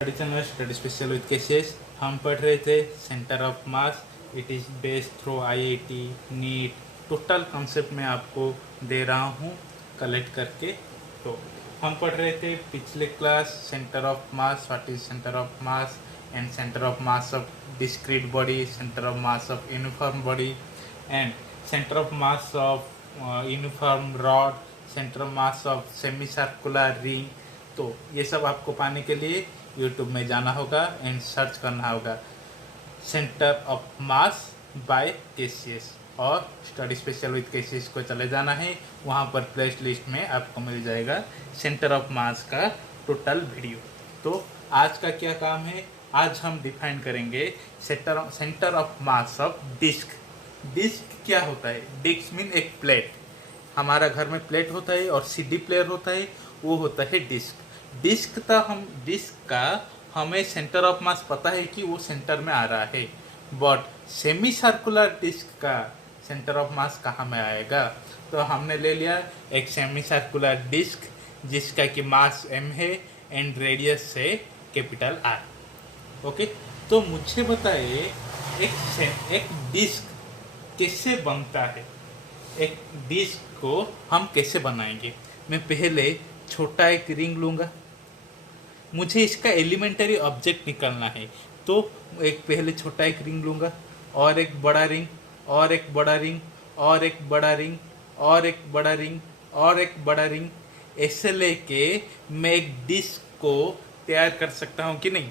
Study channel study special with cases. हम पढ़ रहे थे centre of mass. It is based through IIT NEET. Total concept मैं आपको दे रहा हूँ कलेक्ट करके। तो हम पढ़ रहे थे पिछले class centre of mass, what is centre of mass and centre of mass of discrete body, centre of mass of uniform body and centre of mass of uniform rod, centre of mass of semi circular ring. तो ये सब आपको पाने के लिए YouTube में जाना होगा एंड सर्च करना होगा centre of mass by KCS, और स्टडी स्पेशल विद केसीएस को चले जाना है। वहाँ पर प्लेलिस्ट लिस्ट में आपको मिल जाएगा सेंटर ऑफ मास का टोटल वीडियो। तो आज का क्या काम है, आज हम डिफाइन करेंगे centre of mass of disc. Disc क्या होता है? डिस्क मीन एक प्लेट। हमारा घर में प्लेट होता है और सीडी प्लेयर होता है, वो होता है डिस्क। डिस्क का हमें सेंटर ऑफ मास पता है कि वो सेंटर में आ रहा है, बट सेमी सर्कुलर डिस्क का सेंटर ऑफ मास कहाँ में आएगा? तो हमने ले लिया एक सेमी सर्कुलर डिस्क जिसका कि मास m है एंड रेडियस है कैपिटल R। ओके, तो मुझे बताइए एक डिस्क कैसे बनता है? एक डिस्क को हम कैसे बनाएंगे? मैं पहले छोटा एक रिंग लूँगा, मुझे इसका एलिमेंटरी ऑब्जेक्ट निकालना है। तो एक पहले छोटा एक रिंग लूँगा और एक बड़ा रिंग और एक बड़ा रिंग और एक बड़ा रिंग और एक बड़ा रिंग और एक बड़ा रिंग, ऐसे लेके मैं एक डिस्क को तैयार कर सकता हूँ कि नहीं?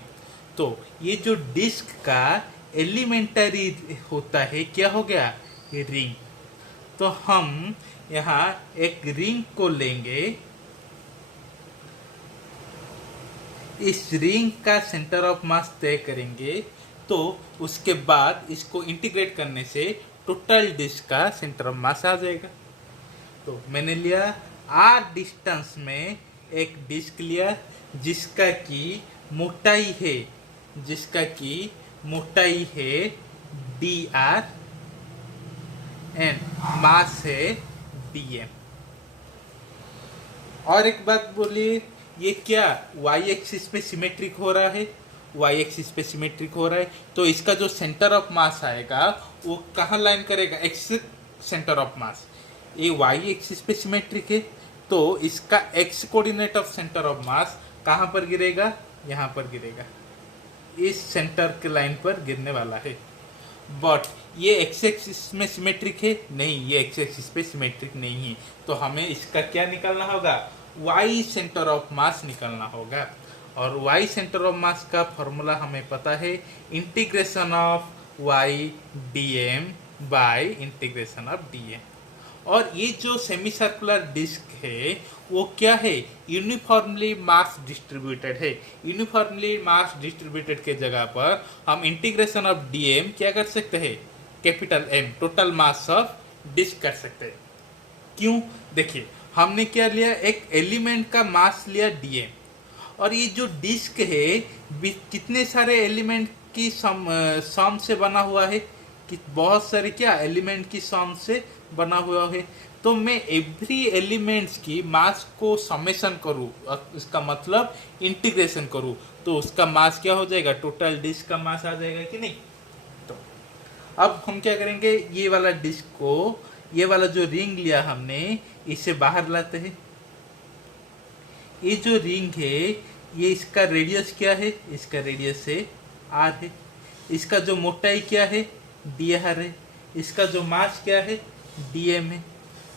तो ये जो डिस्क का एलिमेंटरी होता है क्या हो गया? रिंग। तो हम यहाँ एक रिंग को लेंगे, इस रिंग का सेंटर ऑफ मास तय करेंगे, तो उसके बाद इसको इंटीग्रेट करने से टोटल डिस्क का सेंटर ऑफ मास आ जाएगा। तो मैंने लिया r डिस्टेंस में एक डिस्क लिया जिसका की मोटाई है dr एंड मास है dm। और एक बात बोलिए, ये क्या y एक्सिस पे सिमेट्रिक हो रहा है? y एक्सिस पे सिमेट्रिक हो रहा है, तो इसका जो सेंटर ऑफ मास आएगा वो कहाँ लाइन करेगा? x सेंटर ऑफ मास। ये y एक्सिस पे सिमेट्रिक है, तो इसका x coordinate of centre of मास कहाँ पर गिरेगा? यहाँ पर गिरेगा, इस सेंटर के लाइन पर गिरने वाला है। बट ये एक्स एक्सिस में सिमेट्रिक है? नहीं, ये एक्स एक्सिस पे सिमेट्रिक नहीं है। तो हमें इसका क्या निकालना होगा? y सेंटर ऑफ मास निकालना होगा। और y सेंटर ऑफ मास का फॉर्मूला हमें पता है, integration of y dm by integration of dm। और ये जो सेमी सर्कुलर डिस्क है वो क्या है? यूनिफॉर्मली मास डिस्ट्रीब्यूटेड है। यूनिफॉर्मली मास डिस्ट्रीब्यूटेड के जगह पर हम इंटीग्रेशन ऑफ dm क्या कर सकते हैं? Capital M, total mass of disc कर सकते हैं। क्यों? देखिए, हमने क्या लिया, एक एलिमेंट का मास लिया dm, और ये जो डिस्क है कितने सारे एलिमेंट की सम से बना हुआ है? कि बहुत सारे क्या एलिमेंट की सम से बना हुआ है। तो मैं एवरी एलिमेंट्स की मास को समेशन करूँ, इसका मतलब इंटीग्रेशन करूँ, तो उसका मास क्या हो जाएगा? टोटल डिस्क का मास आ जाएगा कि नहीं? तो अब हम क्या करेंगे, ये वाला डिस्क को, ये वाला जो रिंग लिया हमने, इसे बाहर लाते हैं। ये जो रिंग है, ये इसका रेडियस क्या है? इसका रेडियस है r है। इसका जो मोटाई क्या है? dr है। इसका जो मास क्या है? dm है।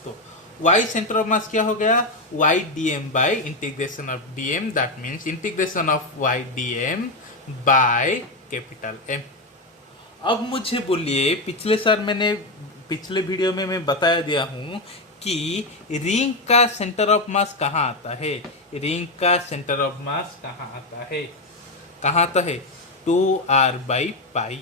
तो y सेंटर ऑफ मास क्या हो गया? y dm by integration of dm, that means integration of y dm by capital M। अब मुझे बोलिए, पिछले वीडियो में मैं बताया दिया हूँ कि रिंग का सेंटर ऑफ मास कहाँ आता है? रिंग का सेंटर ऑफ मास कहाँ आता है? कहाँ आता है? 2r/π।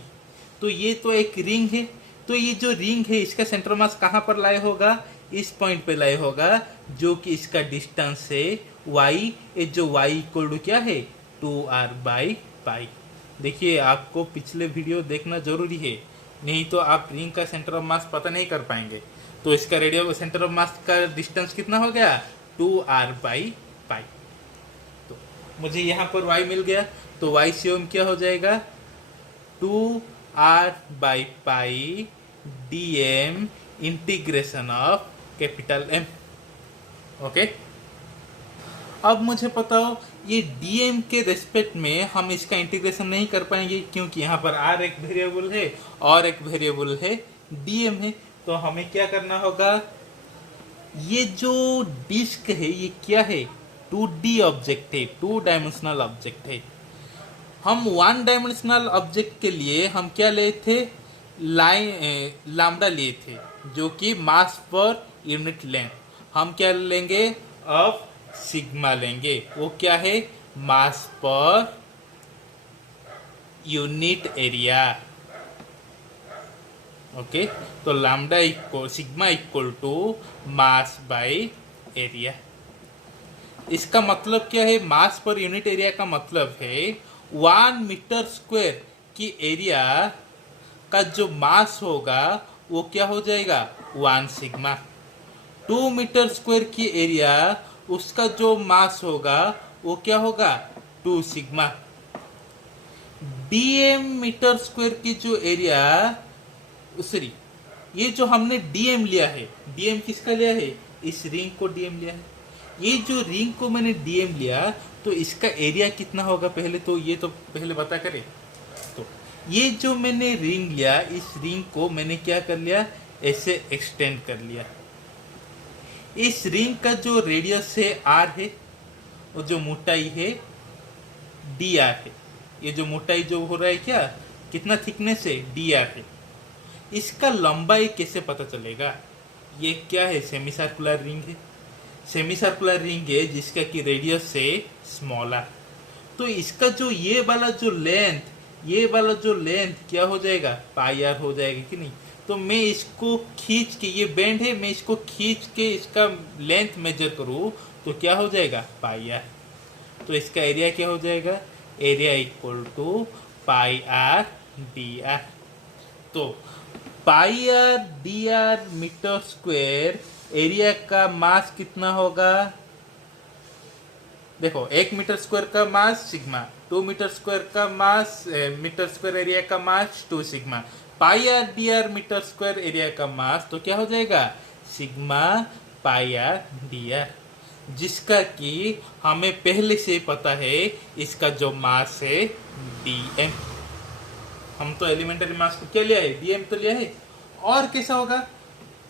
तो ये तो एक रिंग है, तो ये जो रिंग है इसका सेंटर ऑफ मास कहाँ पर लाए होगा? इस पॉइंट पे लाए होगा, जो कि इसका डिस्टेंस है y। ये जो y इक्वल टू क्या है? 2r/π। देखिए, आपको पिछले वीडियो देखना जरूरी है, नहीं तो आप रिंग का सेंटर ऑफ मास पता नहीं कर पाएंगे। तो इसका रेडियो सेंटर ऑफ मास का डिस्टेंस कितना हो गया? 2r/π। तो मुझे यहाँ पर y मिल गया, तो y COM क्या हो जाएगा, 2r/पाई dm integration of capital M। Okay, अब मुझे बताओ ये dm के रेस्पेक्ट में हम इसका इंटीग्रेशन नहीं कर पाएंगे, क्योंकि यहाँ पर r एक वेरिएबल है और एक वेरिएबल है dm है। तो हमें क्या करना होगा, ये जो डिस्क है ये क्या है, 2D ऑब्जेक्ट है, 2 डायमेंशनल ऑब्जेक्ट है। हम 1 डायमेंशनल ऑब्जेक्ट के लिए हम क्या लिए थे, लैम्डा लिए थे, जो कि मास पर यूनिट लेंथ। हम क्या लेंगे, अब सिग्मा लेंगे, वो क्या है, मास पर यूनिट एरिया। ओके, तो lambda equal sigma equal to mass by area. इसका मतलब क्या है, मास पर यूनिट एरिया का मतलब है 1 मीटर स्क्वायर की एरिया का जो मास होगा वो क्या हो जाएगा, 1 सिग्मा। 2 मीटर स्क्वायर की एरिया उसका जो मास होगा वो क्या होगा, 2 सिग्मा। डीएम मीटर स्क्वायर की जो एरिया, सॉरी, ये जो हमने डीएम लिया है, डीएम किसका लिया है, इस रिंग को डीएम लिया है। ये जो रिंग को मैंने डीएम लिया, तो इसका एरिया कितना होगा, पहले तो ये तो पहले बता करे। तो ये जो मैंने रिंग लिया, इस रिंग को मैंने क्या कर लिया, ऐसे एक्सटेंड कर लिया। इस रिंग का जो रेडियस है आर है, और जो मोटाई है डी आर है। ये जो मोटाई जो हो रहा है क्या, कितना थिकनेस है, डी आर है। इसका लंबाई कैसे पता चलेगा, ये क्या है, सेमी सर्कुलर रिंग है। सेमी सर्कुलर रिंग है जिसका की रेडियस है स्मॉलर। तो इसका जो ये वाला जो लेंथ, ये वाला जो लेंथ क्या हो जाएगा, पाई आर हो जाएगा कि नहीं। तो मैं इसको खींच के, ये बैंड है, मैं इसको खींच के इसका लेंथ मेजर करूँ तो क्या हो जाएगा, पाई आर। तो इसका एरिया क्या हो जाएगा, area equal to pi R D R. तो pi R D R metre square, area का मास कितना होगा, देखो 1 मीटर स्क्वायर का मास सिग्मा, 2 मीटर स्क्वायर का मास, मीटर स्क्वायर एरिया का mass 2 sigma, pi R D R metre square area का mass तो क्या हो जाएगा, sigma pi R D R, जिसका कि हमें पहले से पता है इसका जो मास है डीएम। हम तो एलिमेंटरी मास को क्या लिया है, डीएम तो लिया है। और कैसा होगा,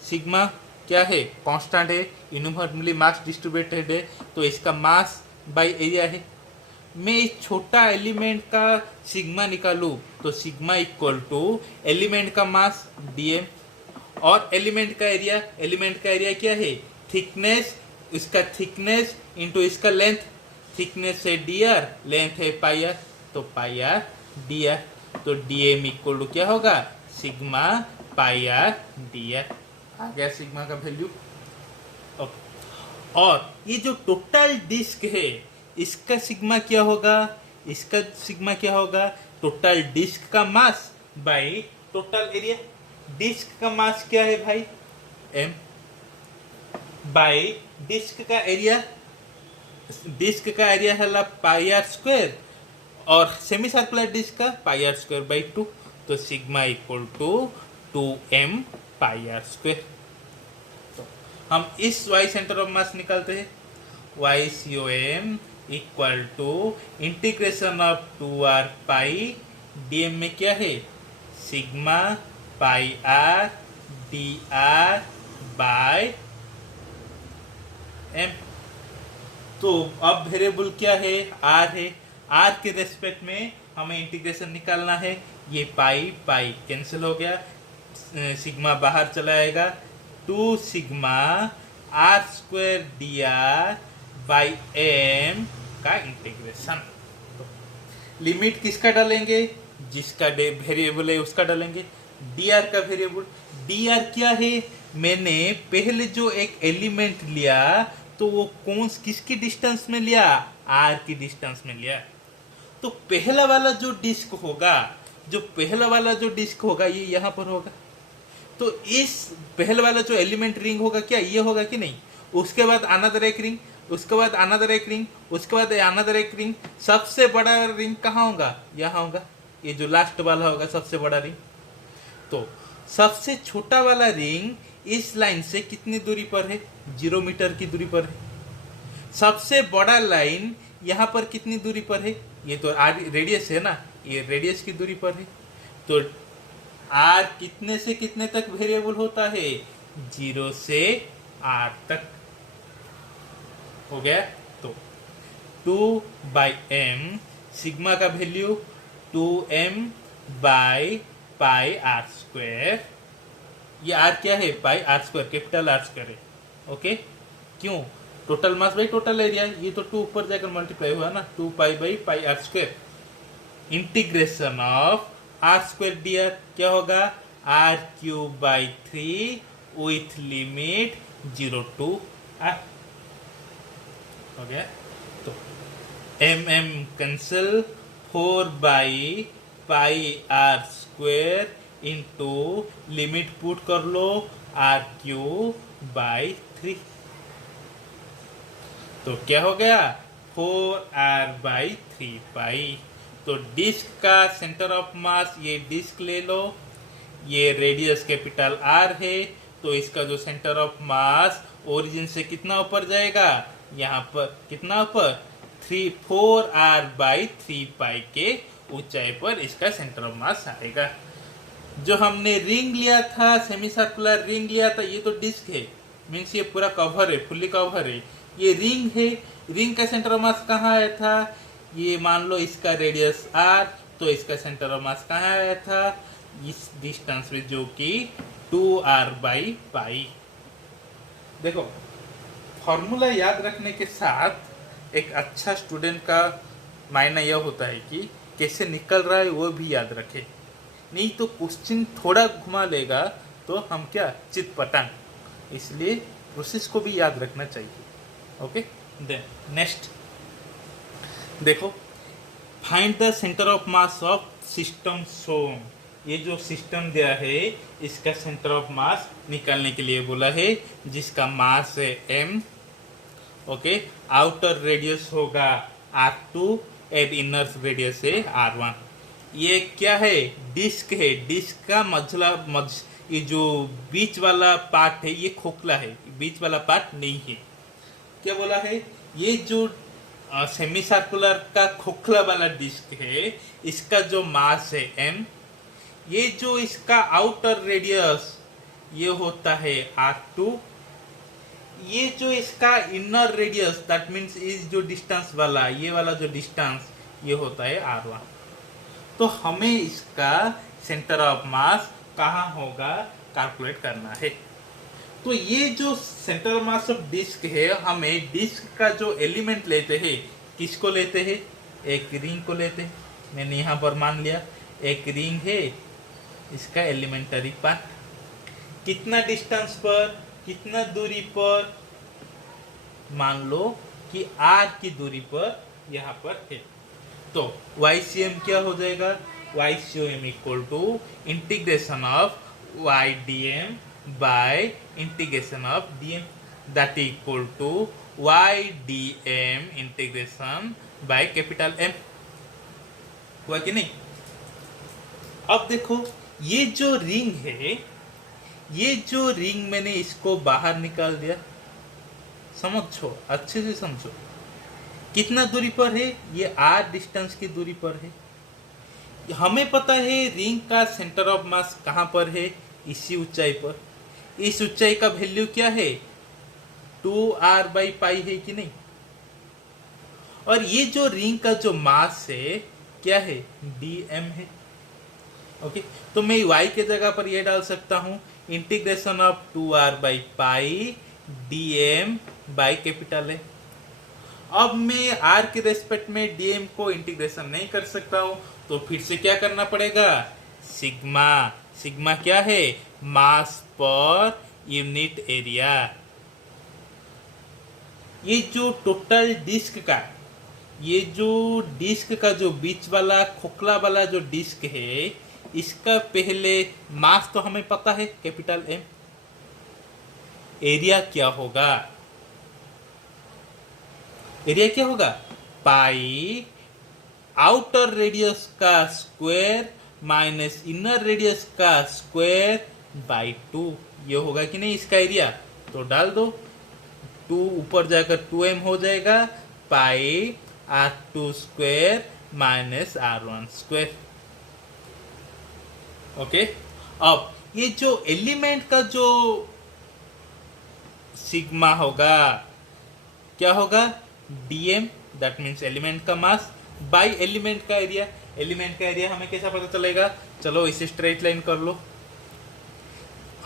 सिग्मा क्या है, कांस्टेंट है, यूनिफॉर्मली मास डिस्ट्रीब्यूटेड है, तो इसका मास बाय एरिया है। मैं इस छोटा एलिमेंट का सिग्मा निकालूं तो सिग्मा इक्वल टू एलिमेंट का मास डीएम और एलिमेंट का एरिया, एलिमेंट का एरिया क्या है, थिकनेस, इसका थिकनेस इनटू इसका लेंथ, थिकनेस है डी आर, लेंथ है पाई आर, तो पाई आर डी आर। तो डीएम इक्वल टू क्या होगा, sigma pi R D R. आ गया सिग्मा का वैल्यू। और ये जो टोटल डिस्क है इसका सिग्मा क्या होगा, इसका सिग्मा क्या होगा, टोटल डिस्क का mass by total area. Disc का मास क्या है भाई, एम, बाय डिस्क का एरिया, डिस्क का एरिया है पाई आर स्क्वायर, और सेमी सर्कुलर डिस्क का पाई आर स्क्वायर बाई 2। तो sigma equal to 2m pi R square. तो हम इस y सेंटर ऑफ मास निकालते हैं, y COM equal to integration of 2r pi dm में क्या है, sigma pi R D R by m। तो अब वेरिएबल क्या है, r है, r के रेस्पेक्ट में हमें इंटीग्रेशन निकालना है। ये पाई पाई कैंसिल हो गया, सिग्मा बाहर चला आएगा, 2 sigma R square D R by M का इंटीग्रेशन। तो लिमिट किसका डालेंगे, जिसका वेरिएबल है उसका डालेंगे, डी आर का वेरिएबल। डी आर क्या है, मैंने पहले जो एक एलिमेंट लिया तो वो कौन किसकी डिस्टेंस में लिया, आर की डिस्टेंस में लिया। तो पहला वाला जो डिस्क होगा, जो पहला वाला जो डिस्क होगा ये यहाँ पर होगा। तो इस पहले वाला जो एलिमेंट रिंग होगा क्या ये होगा कि नहीं। उसके बाद अनदर एक रिंग, उसके बाद अनदर एक रिंग, उसके बाद अनदर एक रिंग। सबसे बड़ा रिंग कहाँ होगा? यहाँ होगा। ये जो लास्ट वाला होगा सबसे बड़ा रिंग। तो सबसे छोटा वाला रिंग इस लाइन से कितनी दूरी पर है? 0 मीटर की दूरी पर है। सबसे बड़ा लाइन यहाँ पर कितनी दूरी पर है? ये तो आर रेडियस है ना, ये रेडियस की दूरी पर है। तो आर कितने से कितने तक वेरिएबल होता है? 0 से आर तक। हो गया। तो 2/m सिग्मा का वैल्यू 2m/πr²। ये आर क्या है? πr², कैपिटल r² है। ओके, क्यों? Total mass by total area. ये तो 2 ऊपर जाकर मल्टीप्लाई हुआ ना, 2π/πr²। Integration of r² dr क्या होगा? r³ with limit 0 to r। हो गया। तो mm cancel, 4/πr² into limit put कर लो r³/3। तो क्या हो गया? 4r/3π। तो डिस्क का सेंटर ऑफ मास, ये डिस्क ले लो, ये रेडियस कैपिटल आर है, तो इसका जो सेंटर ऑफ मास ओरिजिन से कितना ऊपर जाएगा? यहाँ पर कितना ऊपर? 4r/3π के ऊंचाई पर इसका सेंटर ऑफ मास आएगा। जो हमने रिंग लिया था, सेमी सर्कुलर रिंग लिया था, ये तो डिस्क है, मीन्स ये पूरा कवर है, फुल्ली कवर है। ये रिंग है, रिंग का सेंटर ऑफ मास कहाँ आया था? ये मान लो इसका रेडियस r, तो इसका सेंटर ऑफ मास कहाँ आया था? इस डिस्टेंस में, जो कि 2r/π। देखो, फॉर्मूला याद रखने के साथ एक अच्छा स्टूडेंट का मायना यह होता है कि कैसे निकल रहा है वो भी याद रखे, नहीं तो क्वेश्चन थोड़ा घुमा लेगा तो हम क्या चित पटांग। इसलिए प्रोसेस को भी याद रखना चाहिए। ओके, देन नेक्स्ट देखो, find the centre of mass of system shown. ये जो सिस्टम दिया है इसका सेंटर ऑफ मास निकालने के लिए बोला है, जिसका मास है m। ओके, आउटर रेडियस होगा r2 एंड इनर रेडियस है r1। ये क्या है? डिस्क है। डिस्क का ये जो बीच वाला पार्ट है ये खोखला है, बीच वाला पार्ट नहीं है। क्या बोला है? ये जो सेमी सर्कुलर का खोखला वाला डिस्क है, इसका जो मास है m, ये जो इसका आउटर रेडियस ये होता है r2, ये जो इसका इनर रेडियस दैट मीन्स इस जो डिस्टेंस वाला, ये वाला जो डिस्टेंस ये होता है r1। तो हमें इसका सेंटर ऑफ मास कहाँ होगा कैलकुलेट करना है। तो ये जो centre of mass of disc है, हमें डिस्क का जो एलिमेंट लेते हैं, किसको लेते हैं? एक रिंग को लेते हैं। मैंने यहाँ पर मान लिया एक रिंग है, इसका एलिमेंटरी पार्ट कितना डिस्टेंस पर, कितना दूरी पर? मान लो कि r की दूरी पर यहाँ पर है। तो YCM क्या हो जाएगा? YCM equal to integration of YDM by integration of DM, that equal to YDM integration by capital M। हुआ कि नहीं? अब देखो, ये जो रिंग है, ये जो रिंग मैंने इसको बाहर निकाल दिया। समझो, अच्छे से समझो, कितना दूरी पर है? ये r डिस्टेंस की दूरी पर है। हमें पता है रिंग का सेंटर ऑफ मास कहाँ पर है? इसी ऊंचाई पर। इस ऊंचाई का वैल्यू क्या है? 2r/π है कि नहीं? और ये जो रिंग का जो मास है क्या है? dm है। ओके, तो मैं y के जगह पर ये डाल सकता हूँ integration of 2r/π dm by capital है। अब मैं r के रेस्पेक्ट में dm को इंटीग्रेशन नहीं कर सकता हूँ, तो फिर से क्या करना पड़ेगा? सिग्मा। सिग्मा क्या है? मास पर यूनिट एरिया। ये जो टोटल डिस्क का, ये जो डिस्क का जो बीच वाला खोखला वाला जो डिस्क है, इसका पहले मास तो हमें पता है कैपिटल M। एरिया क्या होगा? एरिया क्या होगा, पाई आउटर रेडियस का स्क्वायर माइनस इनर रेडियस का स्क्वायर बाई 2, ये होगा कि नहीं इसका एरिया। तो डाल दो, 2 ऊपर जाकर 2m हो जाएगा, पाई r2 square minus r1 square. Okay, अब ये जो एलिमेंट का जो सिग्मा होगा क्या होगा, dm, दैट मीन्स एलिमेंट का मास बाय एलिमेंट का एरिया। एलिमेंट का एरिया हमें कैसा पता चलेगा, चलो इसे स्ट्रेट लाइन कर लो।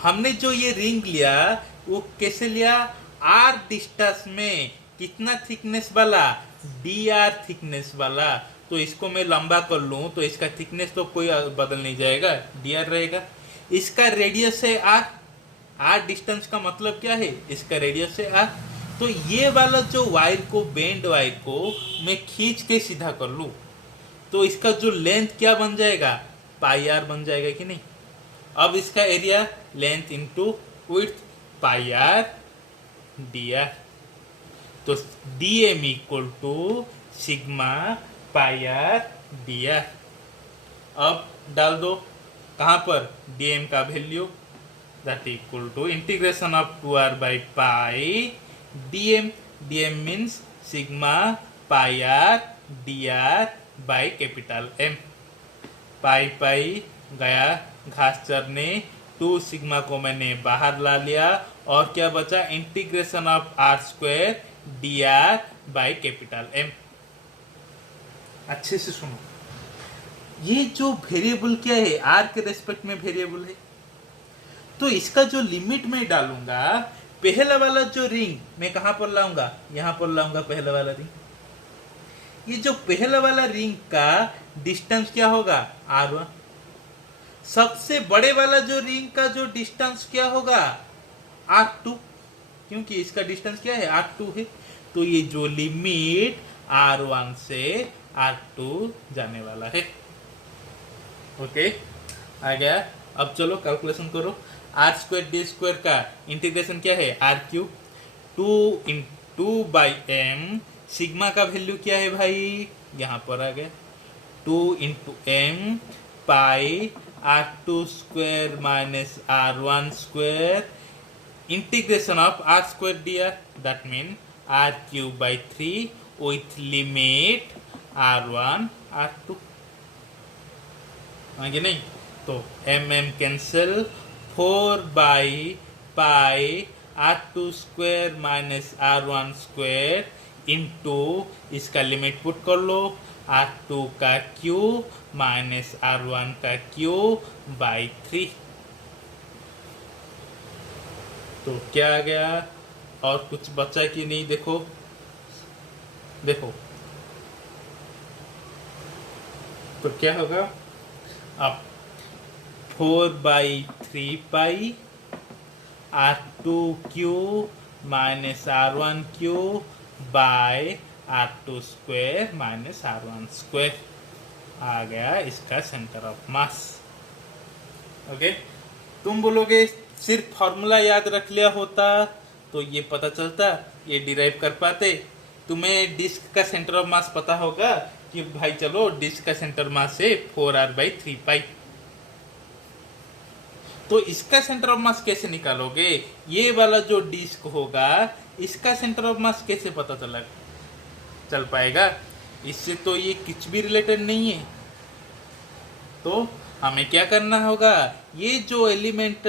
हमने जो ये रिंग लिया वो कैसे लिया, r डिस्टेंस में कितना थिकनेस वाला, dr थिकनेस वाला। तो इसको मैं लंबा कर लूं तो इसका थिकनेस तो कोई बदल नहीं जाएगा, dr रहेगा। इसका रेडियस है r, r डिस्टेंस का मतलब क्या है, इसका रेडियस है r। तो ये वाला जो वायर को, बेंड वायर को मैं खींच के सीधा कर लूं तो इसका जो लेंथ क्या बन जाएगा, पाई आर बन जाएगा कि नहीं। अब इसका area length into width pi R D R, तो D M equal to sigma pi R D R. अब डाल दो कहाँ पर, डी एम का value that equal to integration of 2r by pi dm, dm means sigma pi R D R by capital M। Pi pi गया घास चरने, 2 sigma को मैंने बाहर ला लिया और क्या बचा, integration of r square D R by capital M। अच्छे से सुनो, ये जो वेरिएबल क्या है, r के रेस्पेक्ट में वेरिएबल है, तो इसका जो लिमिट में डालूंगा, पहला वाला जो रिंग मैं कहां पर लाऊंगा, यहां पर लाऊंगा पहला वाला रिंग। ये जो पहला वाला रिंग का डिस्टेंस क्या होगा, r1। सबसे बड़े वाला जो रिंग का जो डिस्टेंस क्या होगा, r2, क्योंकि इसका डिस्टेंस क्या है, r2 है। तो ये जो लिमिट r1 से r2 जाने वाला है। ओके, आ गया। अब चलो कैलकुलेशन करो, आर स्क्वायर डी स्क्वायर का इंटीग्रेशन क्या है, R cube, 2 by M, sigma का वैल्यू क्या है भाई, यहाँ पर आ गया 2 into M pi r2 square minus r1 square, integration of r square D R, that mean r cube by 3 with limit r1 r2, आगे नहीं। तो M cancel, 4 by pi r2 square minus r1 square into इसका limit put कर लो, r2 का cube minus r1 का cube by 3। तो क्या आ गया, और कुछ बचा कि नहीं, देखो देखो, तो क्या होगा, अब 4 by 3 pi r2 cube minus r1 cube by r2 square minus r1 square आ गया इसका सेंटर ऑफ मास। ओके, तुम बोलोगे सिर्फ फॉर्मूला याद रख लिया होता तो ये पता चलता, ये डिराइव कर पाते। तुम्हें डिस्क का सेंटर ऑफ मास पता होगा कि भाई चलो डिस्क का सेंटर मास है 4r बाई 3 पाई। तो इसका सेंटर ऑफ मास कैसे निकालोगे, ये वाला जो डिस्क होगा इसका सेंटर ऑफ मास कैसे पता चल पाएगा, इससे तो ये कुछ भी रिलेटेड नहीं है। तो हमें क्या करना होगा, ये जो एलिमेंट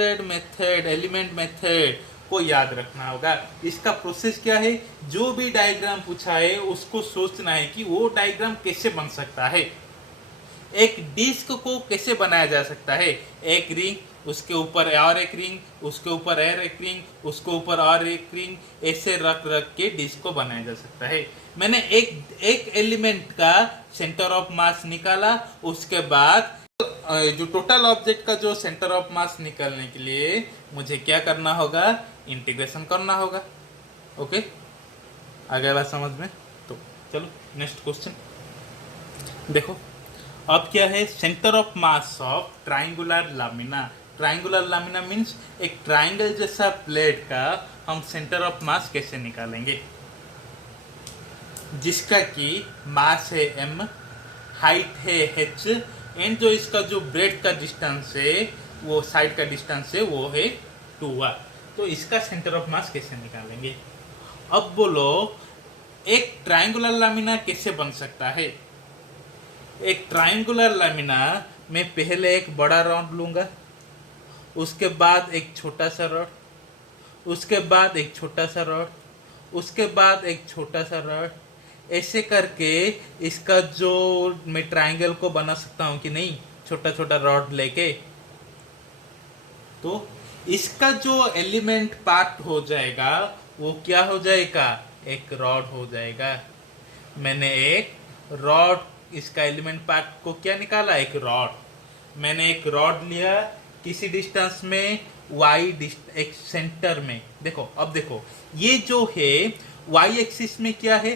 मेथड को याद रखना होगा। इसका प्रोसेस क्या है, जो भी डायग्राम पूछा है उसको सोचना है कि वो डायग्राम कैसे बन सकता है, एक डिस्क को कैसे बनाया जा सकता है, एक रिंग, उसके ऊपर और एक रिंग, उसके ऊपर और एक रिंग, उसके ऊपर और एक रिंग, ऐसे रख के डिस्क को बनाया जा सकता है। मैंने एक एलिमेंट का सेंटर ऑफ मास निकाला, उसके बाद जो टोटल ऑब्जेक्ट का जो सेंटर ऑफ मास निकालने के लिए मुझे क्या करना होगा, इंटीग्रेशन करना होगा। ओके, आ गया बात समझ में। तो चलो नेक्स्ट क्वेश्चन देखो, अब क्या है, centre of mass of triangular lamina. Triangular lamina means एक ट्राइंगल जैसा प्लेट का हम सेंटर ऑफ मास कैसे निकालेंगे। जिसका कि मास है m, हाइट है h, एंड जो इसका जो ब्रेड का डिस्टेंस है, वो साइड का डिस्टेंस है, वो है 2r। तो इसका सेंटर ऑफ मास कैसे निकालेंगे? अब बोलो, एक ट्रायंगुलर लामिना कैसे बन सकता है? एक ट्रायंगुलर लामिना में पहले एक बड़ा रॉड लूंगा, उसके बाद एक छोटा सा रॉड, उसके बाद एक छोटा सा रॉड, उसके बाद एक छोटा सा रॉड, ऐसे करके इसका जो मैं ट्रायंगल को बना सकता हूँ कि नहीं, छोटा छोटा रॉड लेके। तो इसका जो एलिमेंट पार्ट हो जाएगा वो क्या हो जाएगा? एक रॉड हो जाएगा। मैंने एक रॉड, इसका एलिमेंट पार्ट को क्या निकाला? एक रॉड। मैंने एक रॉड लिया किसी डिस्टेंस में वाई, एक सेंटर में। देखो, अब देखो, ये जो है वाई एक्सिस में क्या है?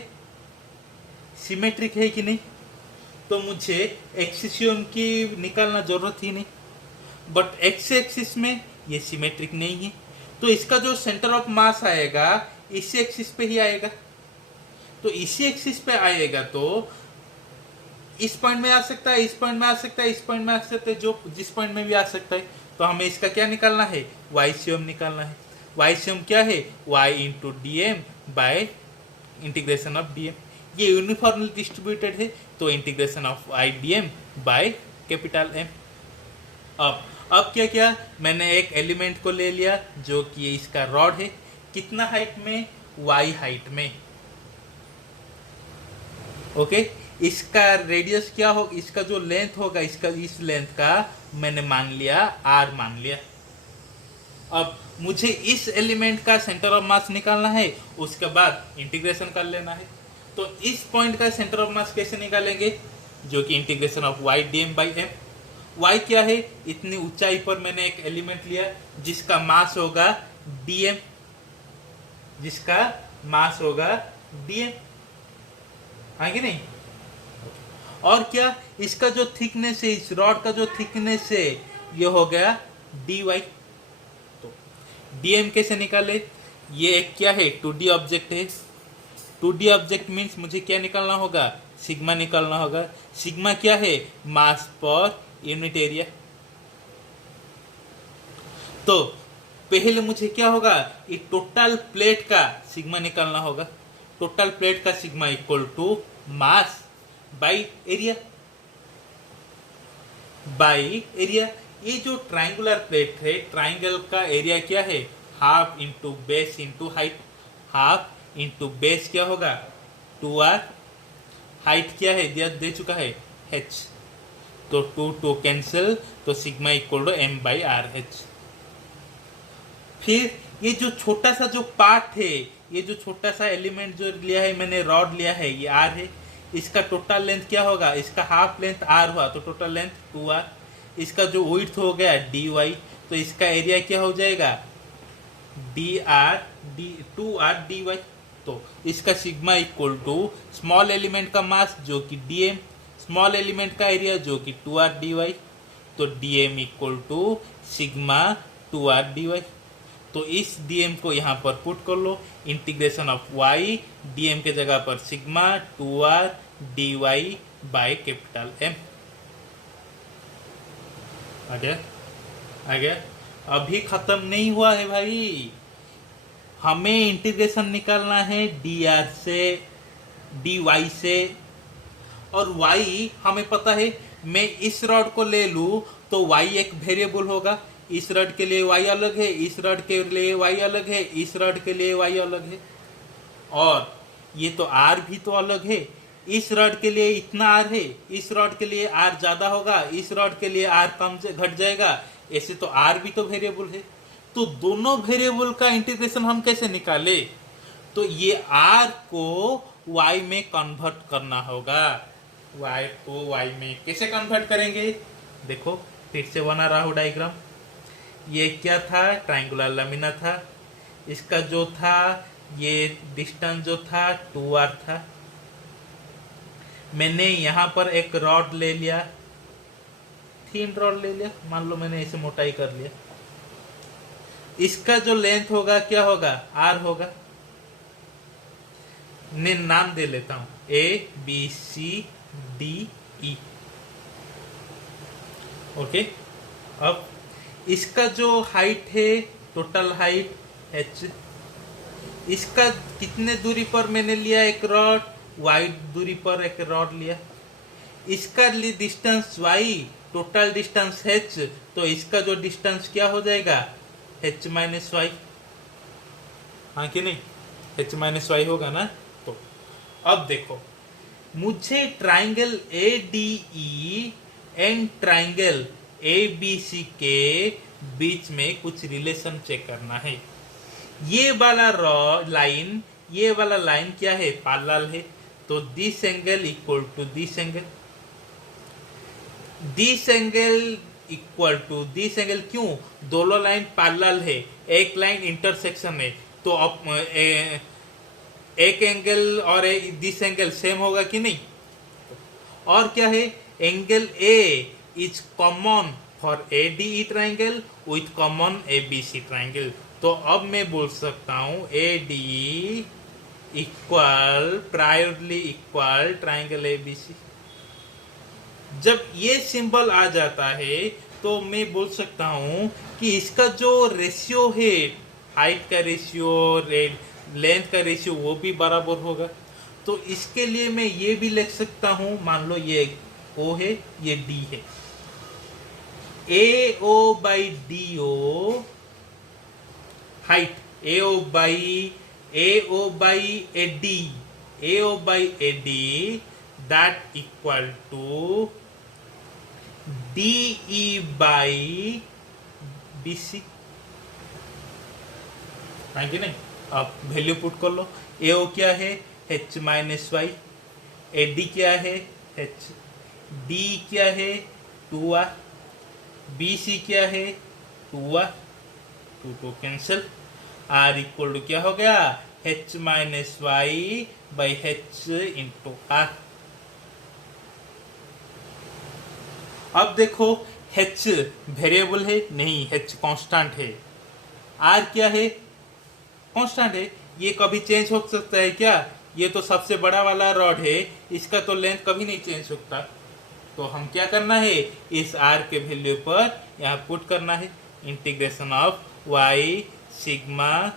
सिमेट्रिक है कि नहीं? तो मुझे एक्सिसियम की निकालना जरूरत ही नहीं। बट एक्स एक्सिस में ये सिमेट्रिक नहीं है, तो इसका जो सेंटर ऑफ मास आएगा इसी एक्सिस पे ही आएगा। तो इसी एक्सिस पे आएगा तो इस पॉइंट में आ सकता है, इस पॉइंट में आ सकता है, इस पॉइंट में आ सकता है, जो जिस पॉइंट में भी आ सकता है। तो हमें इसका क्या निकालना है? वाईसीएम निकालना है। वाईसीएम क्या है? y into D M by integration of D M. ये यूनिफॉर्मली डिस्ट्रीब्यूटेड है, तो integration of I D M by capital M. अब क्या किया, मैंने एक एलिमेंट को ले लिया जो कि इसका रॉड है। कितना हाइट में? y हाइट में। ओके, इसका रेडियस क्या हो, इसका जो लेंथ होगा, इसका इस लेंथ का मैंने मान लिया r मान लिया। अब मुझे इस एलिमेंट का सेंटर ऑफ मास निकालना है, उसके बाद इंटीग्रेशन कर लेना है। तो इस पॉइंट का सेंटर ऑफ मास कैसे निकालेंगे? जो कि integration of y dm by m। y क्या है? इतनी ऊंचाई पर मैंने एक एलिमेंट लिया जिसका मास होगा dm, जिसका मास होगा dm, आगे नहीं। और क्या, इसका जो थिकनेस है, इस रॉड का जो थिकनेस है, ये हो गया dy। तो dm कैसे निकाले? ये एक क्या है? 2D ऑब्जेक्ट है। 2D ऑब्जेक्ट मीन्स मुझे क्या निकालना होगा? सिग्मा निकालना होगा। सिग्मा क्या है? मास पर यूनिट एरिया। तो पहले मुझे क्या होगा? ये टोटल प्लेट का सिग्मा निकालना होगा। टोटल प्लेट का sigma equal to mass by area, by area. ये जो ट्रायंगुलर प्लेट है, ट्रायंगल का एरिया क्या है? Half into base into height. Half into base क्या होगा? 2r। हाइट क्या है? दे चुका है h। तो 2 कैंसिल, तो sigma equal to m by R H. फिर ये जो छोटा सा जो पार्ट है, ये जो छोटा सा एलिमेंट जो लिया है मैंने, रॉड लिया है, ये r है। इसका टोटल लेंथ क्या होगा? इसका हाफ लेंथ r हुआ, तो टोटल लेंथ 2r। इसका जो विड्थ हो गया dy, तो इसका एरिया क्या हो जाएगा? dr, 2r dy। तो इसका sigma equal to small element का मास जो कि dm, स्मॉल एलिमेंट का एरिया जो कि 2r dy। तो dm equal to sigma 2r dy। तो इस dm को यहाँ पर पुट कर लो, इंटीग्रेशन ऑफ y, dm के जगह पर sigma 2r dy by capital m। आ गया? आ गया? अभी खत्म नहीं हुआ है भाई, हमें इंटीग्रेशन निकालना है dr से, dy से। और y हमें पता है, मैं इस रॉड को ले लूं तो y एक वेरिएबल होगा। इस रॉड के लिए y अलग है, इस रॉड के लिए y अलग है, इस रॉड के लिए y अलग है। और ये तो r भी तो अलग है। इस रॉड के लिए इतना r है, इस रॉड के लिए r ज्यादा होगा, इस रॉड के लिए r कम से घट जाएगा। ऐसे तो r भी तो वेरिएबल है। तो दोनों वेरिएबल का इंटीग्रेशन हम कैसे निकाले? तो ये r को y में कन्वर्ट करना होगा। y को y में कैसे कन्वर्ट करेंगे? देखो, फिर से बना रहा हूं डायग्राम। ये क्या था? ट्रायंगुलर लामिना था। इसका जो था, ये डिस्टेंस जो था 2r था। मैंने यहाँ पर एक रॉड ले लिया, थिन रॉड ले लिया, मान लो मैंने इसे मोटाई कर लिया। इसका जो लेंथ होगा क्या होगा? r होगा। ने नाम दे लेता हूं, A B C D E. Okay, अब इसका जो हाइट है, टोटल हाइट h, इसका कितने दूरी पर मैंने लिया एक रॉड, y दूरी पर एक रॉड लिया। इसका distance y, total distance h, तो इसका जो डिस्टेंस क्या हो जाएगा, h माइनस वाई। हाँ कि नहीं, h माइनस वाई होगा ना। तो अब देखो, मुझे triangle A D E and triangle A B C के बीच में कुछ रिलेशन चेक करना है। ये वाला लाइन, ये वाला लाइन क्या है, पैरेलल है, तो this angle equal to this angle, this angle equal to this angle. क्यों, दोनों लाइन पैरेलल है, एक लाइन इंटरसेक्शन है, तो अब एक एंगल और दिस एंगल सेम होगा कि नहीं। और क्या है, angle A is common for A D E triangle with common A B C triangle. तो अब मैं बोल सकता हूं A D equal, priorly equal triangle A B C. जब ये सिंबल आ जाता है तो मैं बोल सकता हूं कि इसका जो रेशियो है, हाइट का रेशियो, लेंथ का रेशियो, वो भी बराबर होगा। तो इसके लिए मैं ये भी लिख सकता हूं, मान लो ये O है, ये D है, AO by DO height, AO by AD, AO by AD that equal to DE by BC। हाँ कि नहीं, आप वैल्यू पुट कर लो। AO क्या है, h माइनस वाई, AD क्या है, h, D क्या है 2r, BC क्या है 2r, 2 cancel, R equal to क्या हो गया, h minus Y by h into r। अब देखो, h वेरिएबल है नहीं, h कांस्टेंट है, r क्या है, कांस्टेंट है, ये कभी चेंज हो सकता है क्या, ये तो सबसे बड़ा वाला रॉड है, इसका तो लेंथ कभी नहीं चेंज होता। तो हम क्या करना है, इस r के वैल्यू पर यहाँ पुट करना है, integration of y sigma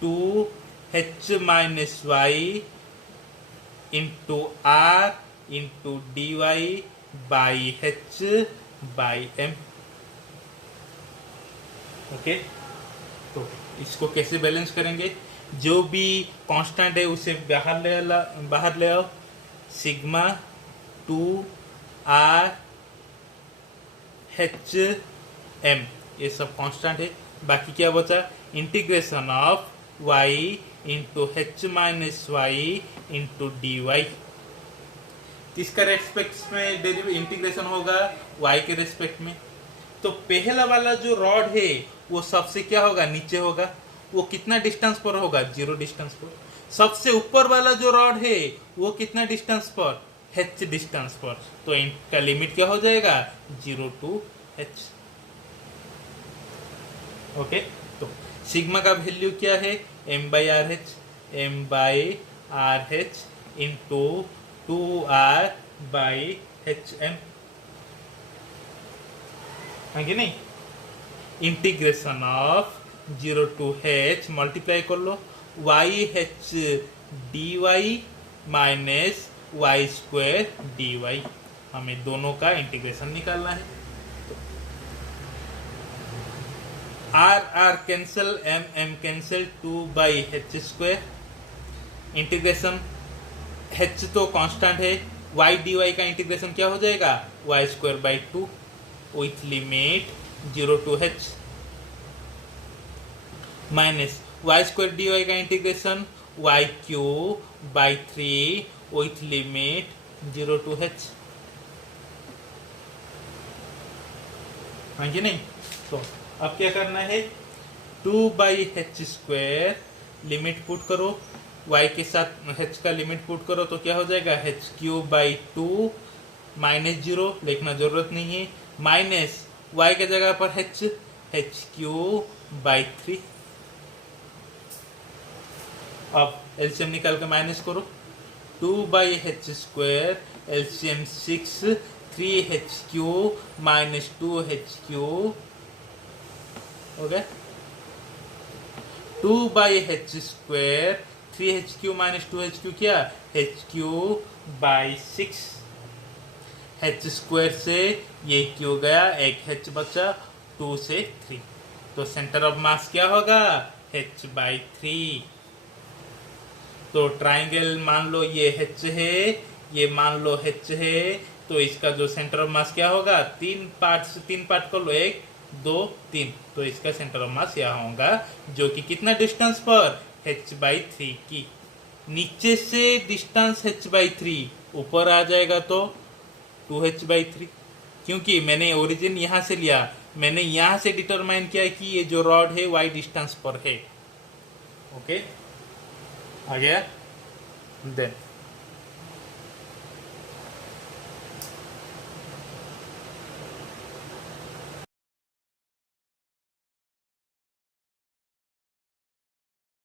2h minus Y into r into D Y by h by m। Okay, तो इसको कैसे बैलेंस करेंगे, जो भी कांस्टेंट है उसे बाहर ले आओ, सिग्मा 2r h m, ये सब कांस्टेंट है। बाकी क्या बचा, integration of y into h minus Y into D Y. किसका रेस्पेक्ट में इंटीग्रेशन होगा, y के रेस्पेक्ट में। तो पहला वाला जो रॉड है वो सबसे क्या होगा, नीचे होगा, वो कितना डिस्टेंस पर होगा, 0 डिस्टेंस पर। सबसे ऊपर वाला जो रॉड है वो कितना डिस्टेंस पर, h डिस्टेंस पर। तो इनका लिमिट क्या हो जाएगा, 0 टू h। ओके, तो सिग्मा का वैल्यू क्या है, m by R H, m by R H into 2r by H M, है नहीं। Integration of 0 to h multiply कर लो, y h dy minus Y square D Y, हमें दोनों का इंटीग्रेशन निकालना है। R R cancel, M M cancel, 2 by H square, integration h तो कांस्टेंट है, y dy का इंटीग्रेशन क्या हो जाएगा, Y square by 2 with limit 0 to h, minus Y square D Y का integration Y cube by 3 with limit 0 to h। हाँ जी नहीं, तो अब क्या करना है, 2 by H square, limit put करो, y के साथ h का लिमिट पुट करो तो क्या हो जाएगा, h क्यूब बाई 2 माइनस 0 लिखना जरूरत नहीं है, माइनस y के जगह पर h क्यूब बाई 3। अब एलसीएम निकाल के माइनस करो, 2/h², LCM 6, 3h³ minus 2h³ हो गया। 2/h², 3h³ माइनस 2h³ क्या, h³/6, h² से ये क्यों गया, एक h बचा, 2 से 3, तो सेंटर ऑफ मास क्या होगा, h/3। तो ट्राइंगल मान लो ये h है, ये मान लो h है, तो इसका जो सेंटर ऑफ मास क्या होगा, तीन पार्ट कर लो, 1 2 3, तो इसका सेंटर ऑफ मास यहाँ होगा, जो कि कितना डिस्टेंस पर, h/3 की। नीचे से डिस्टेंस h/3, ऊपर आ जाएगा तो 2h/3, क्योंकि मैंने ओरिजिन यहाँ से लिया, मैंने यहाँ से डिटरमाइन किया कि ये जो रॉड है y डिस्टेंस पर है। ओके, आ गया। देन